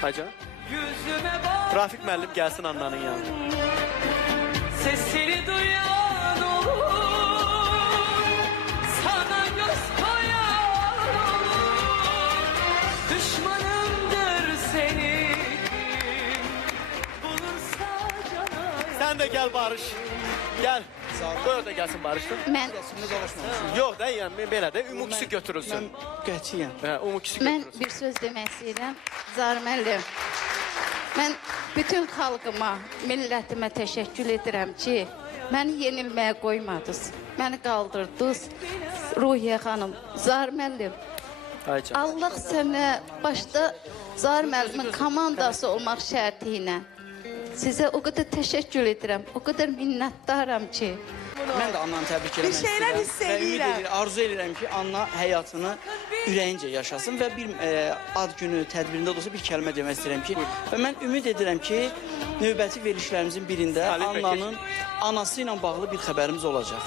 Hacı. Yüzüme bak. Trafik müəllim gəlsin Annanın yanına. Sesini duyan olur. Sana göz koyan olur. Düşmanımdır senin. Bulursa cana. Sen de gel Barış. Gel. Böyle de gelsin Barış da. Mən Yok da yani belə də umukisi götürülsün. Mən qətiyyən. Umukisi mən götürülsün. bir söz demək istəyirəm. Zahir müəllim. Mən bütün xalqıma, millətimə təşəkkür edirəm ki, məni yenilməyə qoymadınız. Məni qaldırdınız. Ruhiyyə xanım, Zahir müəllim. Hacı. Allah sənə başda Zahir müəllimin komandası olmaq şərti ilə sizə o qədər təşəkkür edirəm. O qədər minnətdaram ki, Mən də Annanı təbrik eləmək istəyirəm. şeylər hiss Və ümid eləyirəm. edirəm, arzu edirəm ki, Anna həyatını ürəyincə yaşasın və bir ad günü tədbirində də olsa bir kəlmə demək istəyirəm ki, və mən ümid edirəm ki, növbəti verilişlərimizin birində Salih bəy, Annanın anası ilə bağlı bir xəbərimiz olacaq.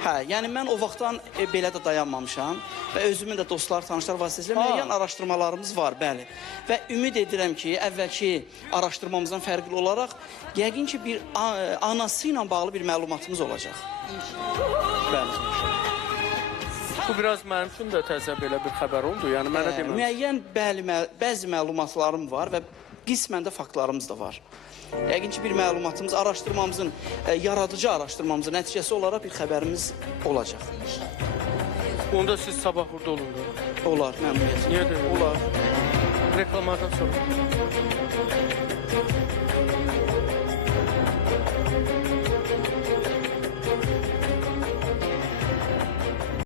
Hə, yəni mən o vaxtdan belə də dayanmamışam və özümün də dostlar, tanışlar vasitəsilə müəyyən araşdırmalarımız var, bəli. Və ümid edirəm ki, əvvəlki araşdırmamızdan fərqli olaraq yəqin ki, bir anası ilə bağlı bir məlumatımız olacaq. Bəli. Bu biraz mənim üçün də təzə belə bir xəbər oldu. Yəni mənə demək. Müəyyən bəzi məlumatlarım var və qismən də faktlarımız da var. Yəqin ki, bir məlumatımız, araşdırmamızın, yaradıcı araşdırmamızın nəticəsi olaraq bir xəbərimiz olacaq. Onda siz sabah burada olun. Olar, məmnuniyyət. Niyə deyil? Olar. Reklamlardan sonra.